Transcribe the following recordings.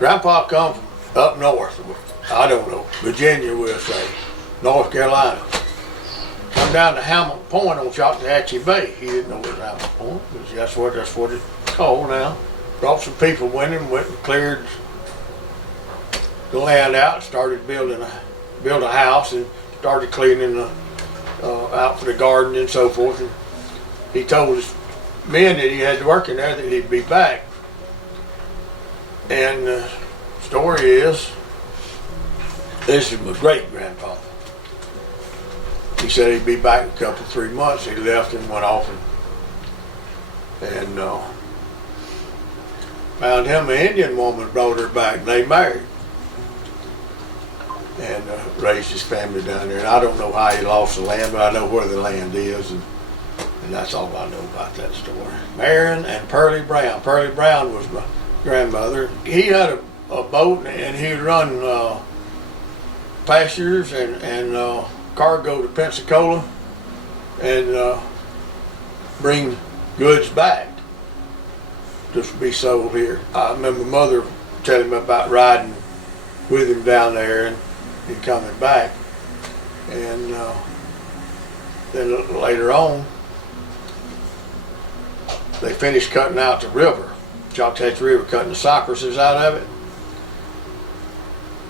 Grandpa come from up north, I don't know, Virginia we'll say, North Carolina. Come down to Hamilton Point on Choctawhatchee Bay. He didn't know it was Hamilton Point, but that's what it's called now. Brought some people with him, went and cleared the land out, started building a house, and started cleaning out for the garden and so forth. And he told his men that he had to work in there that he'd be back. And the story is, this is my great grandpa. He said he'd be back in a couple, 3 months. He left and went off and found him an Indian woman, brought her back, and they married. And raised his family down there. And I don't know how he lost the land, but I know where the land is, and that's all I know about that story. Marion and Pearlie Brown. Pearlie Brown was my grandmother. He had a boat, and he would run pastures and cargo to Pensacola and bring goods back to be sold here. I remember Mother telling me about riding with him down there and coming back. And then later on, they finished cutting out the river, Choctawhatchee River, cutting the cypresses out of it.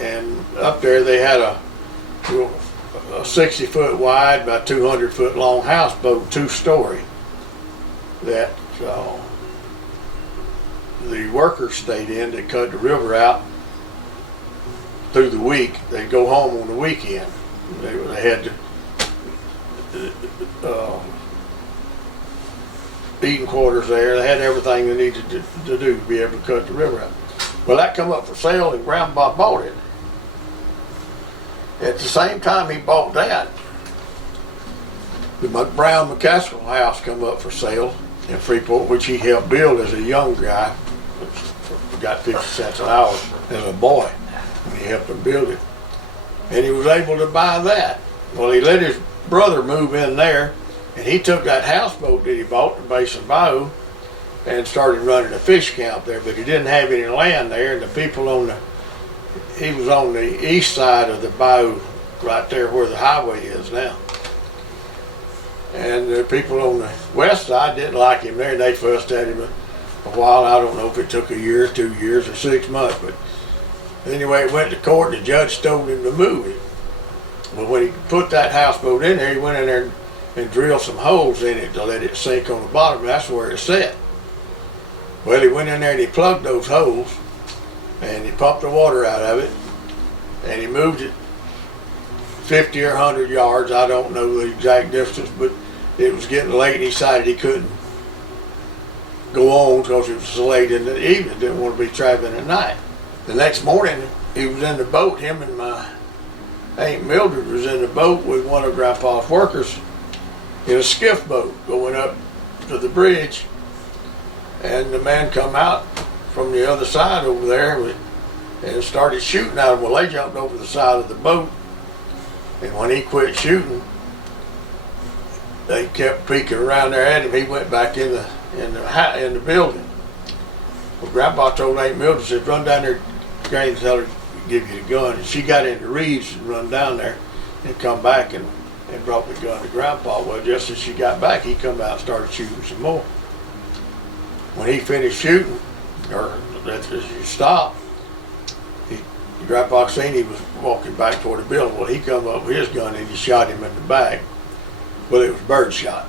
And up there they had a 60-foot wide, about 200-foot long houseboat, 2-story, that the workers stayed in that cut the river out through the week. They'd go home on the weekend. They had eating quarters there. They had everything they needed to do to be able to cut the river out. Well, that come up for sale, and Grandpa bought it. At the same time he bought that, the Brown McCaskill house come up for sale in Freeport, which he helped build as a young guy. Got 50 cents an hour as a boy. He helped him build it, and he was able to buy that. Well, he let his brother move in there, and he took that houseboat that he bought in Basin Bayou and started running a fish camp there, but he didn't have any land there, and the people he was on the east side of the bayou, right there where the highway is now. And the people on the west side didn't like him there, and they fussed at him a while. I don't know if it took a year, 2 years, or 6 months, but anyway, it went to court, and the judge told him to move it. Well, when he put that houseboat in there, he went in there and drilled some holes in it to let it sink on the bottom. That's where it set. Well, he went in there and he plugged those holes, and he pumped the water out of it, and he moved it 50 or 100 yards. I don't know the exact distance, but it was getting late, and he decided he couldn't go on because it was so late in the evening. Didn't want to be traveling at night. The next morning, he was in the boat. Him and my Aunt Mildred was in the boat with one of Grandpa's workers in a skiff boat going up to the bridge. And the man come out from the other side over there and started shooting at him. Well, they jumped over the side of the boat, and when he quit shooting, they kept peeking around there at him. He went back in the building. Well, Grandpa told Aunt Mildred, said, run down there, Granny, tell her to give you the gun. And she got in the reeds and run down there and come back and brought the gun to Grandpa. Well, just as she got back, he come out and started shooting some more. When he finished shooting, or he stopped, Grandpa seen he was walking back toward the building. Well, he come up with his gun and he shot him in the back. Well, it was bird shot.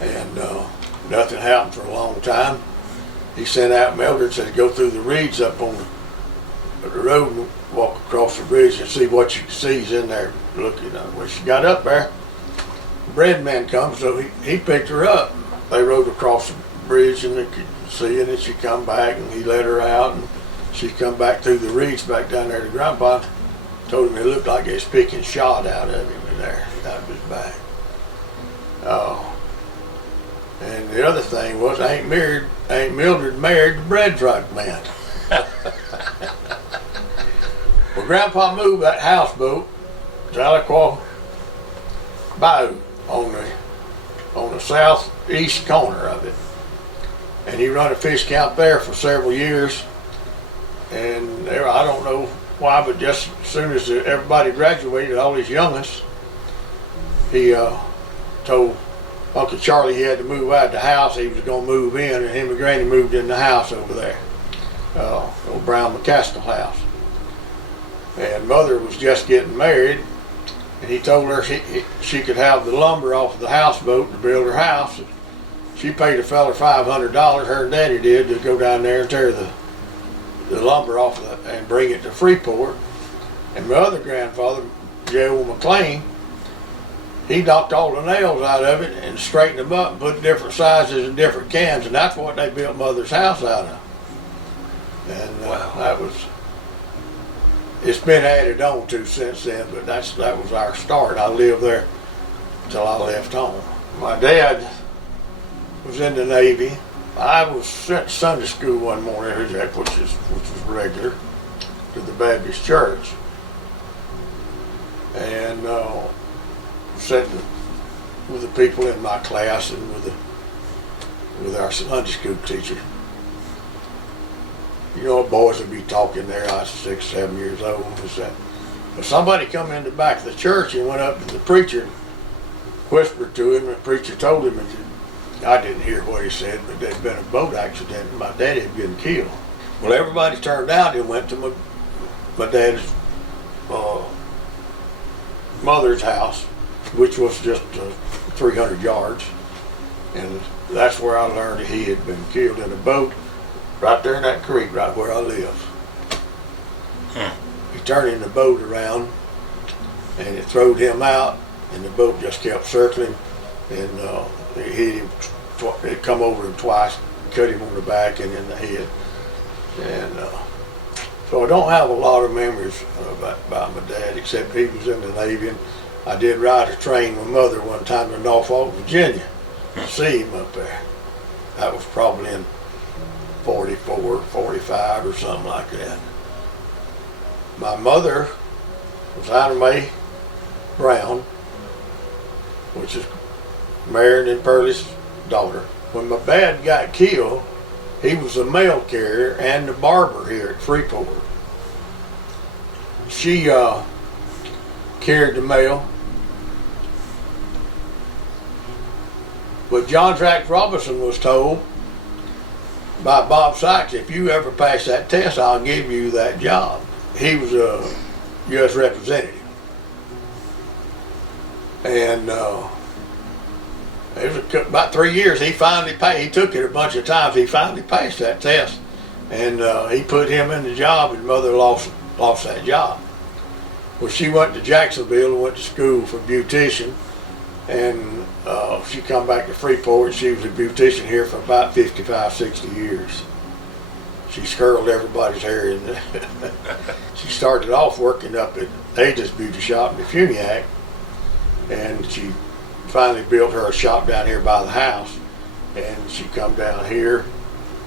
And nothing happened for a long time. He sent out Mildred, said, go through the reeds up on the road and walk across the bridge and see what you sees in there. Looking, when she got up there, the bread man comes, so he picked her up. They rode across the bridge and they could see, and then she come back, and he let her out, and she come back through the reeds back down there to Grandpa. Told him it looked like they was picking shot out of him in there, out of his back. Oh. And the other thing was, Aunt Mildred married the bread truck man. Well, Grandpa moved that houseboat to Aliquo Bayou on the southeast corner of it, and he run a fish camp there for several years. And there, I don't know why, but just as soon as everybody graduated, all his youngins, he told Uncle Charlie he had to move out of the house. He was going to move in, and him and Granny moved in the house over there, old Brown McCaskill house. And Mother was just getting married, and he told her she could have the lumber off of the houseboat to build her house. She paid a fella $500, her and Daddy did, to go down there and tear the lumber off and bring it to Freeport. And my other grandfather, Billy McLean, he knocked all the nails out of it and straightened them up and put different sizes and different cans, and that's what they built Mother's house out of. And wow. It's been added on to since then, but that was our start. I lived there until I left home. My dad was in the Navy. I was sent to Sunday school one morning, which was regular, to the Baptist church, and sat with the people in my class and with our Sunday school teacher. You know, boys would be talking there. I was 6, 7 years old. But somebody come in the back of the church and went up to the preacher, whispered to him, and the preacher told him, and I didn't hear what he said, but there'd been a boat accident and my daddy had been killed. Well, everybody turned out and went to my dad's mother's house, which was just 300 yards. And that's where I learned that he had been killed in a boat right there in that creek, right where I live. He turned the boat around and it throwed him out, and the boat just kept circling, and it hit him. It come over him twice, cut him on the back and in the head. And so I don't have a lot of memories about my dad, except he was in the Navy. And I did ride a train with Mother one time to Norfolk, Virginia, to see him up there. That was probably in 44, 45 or something like that. My mother was Anna Mae Brown, which is Marion and Pearlie's daughter. When my dad got killed, he was the mail carrier and the barber here at Freeport. She carried the mail. But John Jack Robinson was told by Bob Sykes, if you ever pass that test, I'll give you that job. He was a U.S. representative. And it was about 3 years. He finally passed. He took it a bunch of times. He finally passed that test, and he put him in the job. And Mother lost that job. Well, she went to Jacksonville and went to school for beautician, and she come back to Freeport. She was a beautician here for about 55, 60 years. She curled everybody's hair, and she started off working up at Ada's Beauty Shop in Funiac, and she finally built her a shop down here by the house, and she come down here,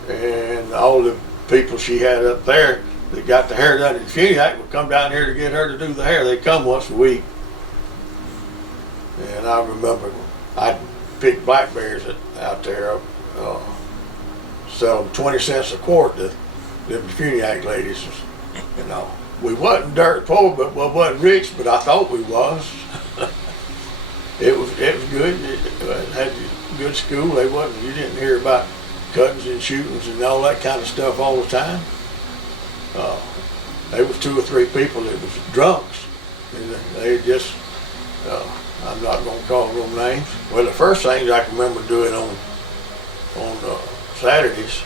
and all the people she had up there that got the hair done in Funiac would come down here to get her to do the hair. They'd come once a week. And I remember I'd pick blackberries out there, sell them 20 cents a quart to the Funiac ladies. You know, we wasn't dirt poor, but we wasn't rich, but I thought we was. It was good. It had a good school. You didn't hear about cuttings and shootings and all that kind of stuff all the time. There was 2 or 3 people that was drunks, and they just, I'm not going to call them names. Well, the first things I can remember doing on Saturdays,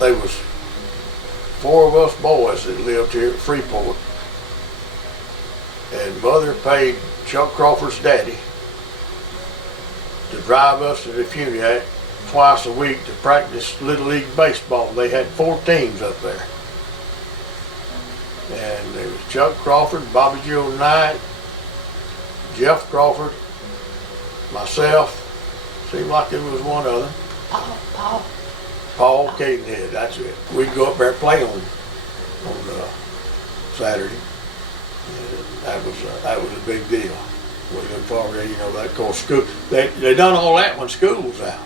there was 4 of us boys that lived here at Freeport, and Mother paid Chuck Crawford's daddy to drive us to the Funiac twice a week to practice Little League baseball. They had 4 teams up there. And there was Chuck Crawford, Bobby Joe Knight, Jeff Crawford, myself, seemed like there was one other. Paul Cadenhead, that's it. We'd go up there and play on Saturday. And that was a big deal. We looked forward to, that, of course, school. They done all that when school was out.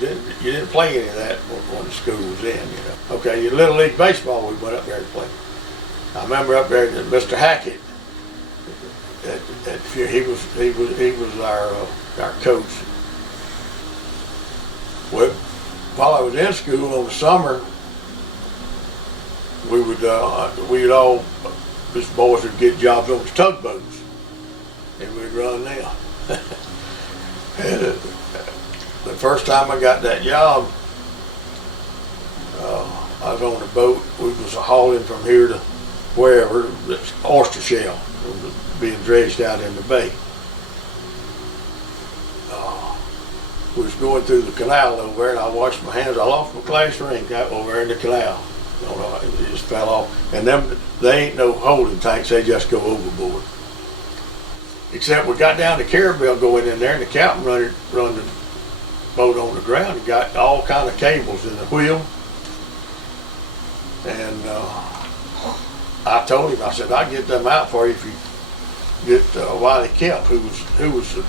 You didn't play any of that when the school was in, you know. Okay, your Little League Baseball, we went up there to play. I remember up there that Mr. Hackett, he was our coach. Well, while I was in school on the summer, we'd all, these boys would get jobs on the tugboats, and we'd run them. And the first time I got that job, I was on a boat. We was hauling from here to wherever, oyster shell being dredged out in the bay. We was going through the canal over there, and I washed my hands. I lost my class ring out over there in the canal. It just fell off. And they ain't no holding tanks, they just go overboard. Except we got down to Carabel going in there, and the captain run the boat on the ground and got all kind of cables in the wheel. And I told him, I said, I'll get them out for you if you get Wiley Kemp, who was the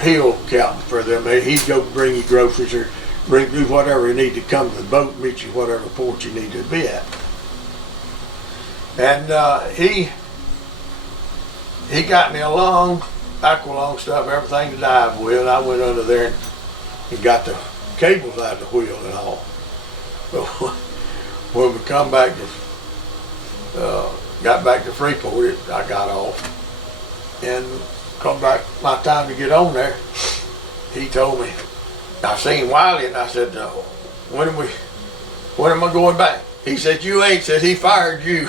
hill captain for them. He'd go bring you groceries or do whatever you need to come to the boat and meet you whatever port you need to be at. And he got me a long, aqualung stuff, everything to dive with, and I went under there and got the cables out of the wheel and all. But when we got back to Freeport, I got off and come back, my time to get on there, he told me, I seen Wiley and I said, when am I going back? He said, you ain't, said he fired you.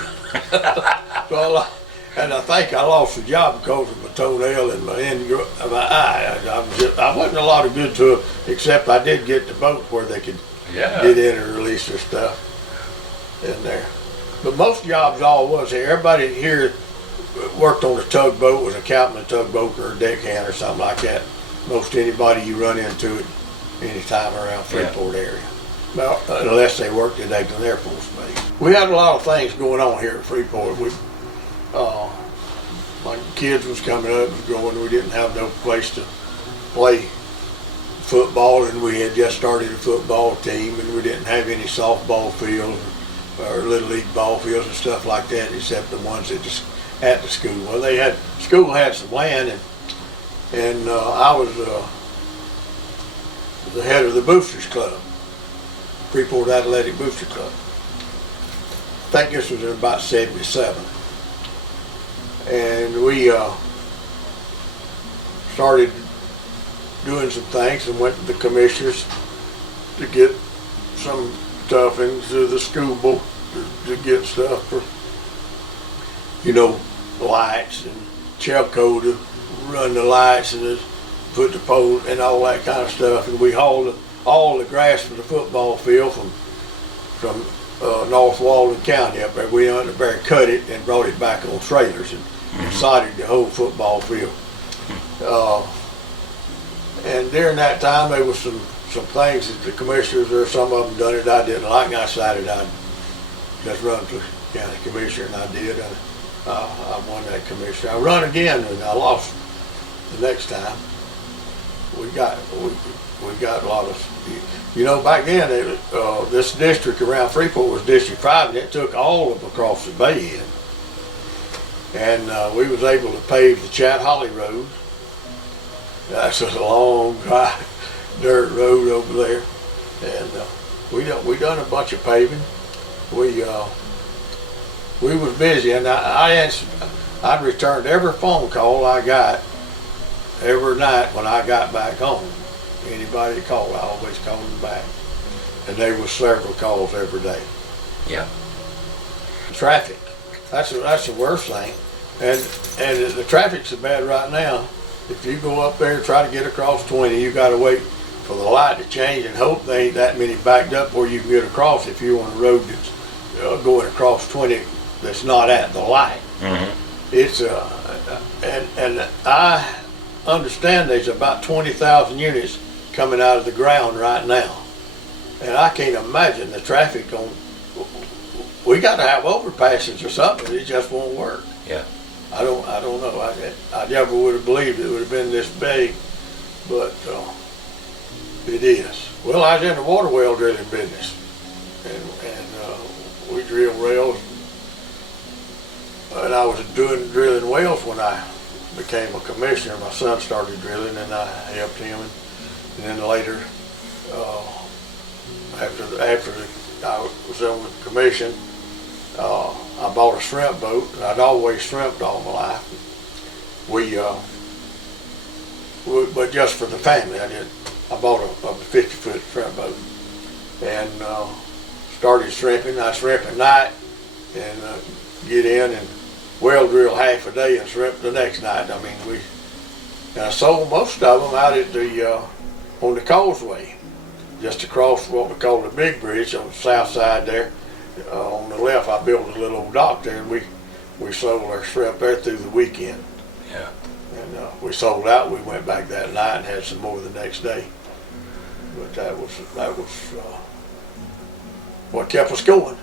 And I think I lost the job because of my toenail and my eye. I wasn't a lot of good to it, except I did get the boat where they could get in and release their stuff in there. But most jobs all was here. Everybody here worked on a tugboat, was a captain of a tugboat or a deckhand or something like that. Most anybody you run into it any time around Freeport area. Well, unless they worked at Eglin Air Force Base. We had a lot of things going on here at Freeport. My kids was coming up and growing. We didn't have no place to play football, and we had just started a football team, and we didn't have any softball fields or little league ball fields and stuff like that, except the ones that just at the school. Well, school had some land, and I was the head of the Boosters Club, Freeport Athletic Booster Club. I think this was in about '77. And we started doing some things and went to the commissioners to get some stuff into the school board to get stuff for, lights and Chelco to run the lights and put the pole and all that kind of stuff. And we hauled all the grass for the football field from North Walton County up there. We went up there and cut it and brought it back on trailers and sodded the whole football field. And during that time, there was some things that the commissioners, or some of them done it I didn't like, and I decided I'd just run for county commissioner, and I did. And I won that commissioner. I run again, and I lost the next time. We got a lot of, back then, this district around Freeport was District 5, and it took all of across the bay in. And we was able to pave the Chat Holly Road. That's a long, dry, dirt road over there. And we done a bunch of paving. We was busy, and I'd returned every phone call I got every night when I got back home. Anybody that called, I always called them back. And there was several calls every day. Yeah. Traffic. That's the worst thing. And the traffic's so bad right now. If you go up there and try to get across 20, you got to wait for the light to change and hope there ain't that many backed up where you can get across if you're on a road that's going across 20 that's not at the light. Mm-hmm. It's and I understand there's about 20,000 units coming out of the ground right now, and I can't imagine the traffic on. We got to have overpasses or something. It just won't work. Yeah. I don't know. I never would have believed it would have been this big, but it is. Well, I was in the water well drilling business. and we drilled wells. And I was drilling wells when I became a commissioner. My son started drilling, and I helped him. And then later, after I was on the commission, I bought a shrimp boat. I'd always shrimped all my life. But just for the family, I bought a 50-foot shrimp boat and started shrimping. I shrimp at night and get in and well drill half a day and shrimp the next night. I mean, and I sold most of them out at on the causeway, just across what we call the big bridge on the south side there. On the left, I built a little old dock there, and we sold our shrimp there through the weekend. Yeah. And we sold out. We went back that night and had some more the next day. But that was what kept us going.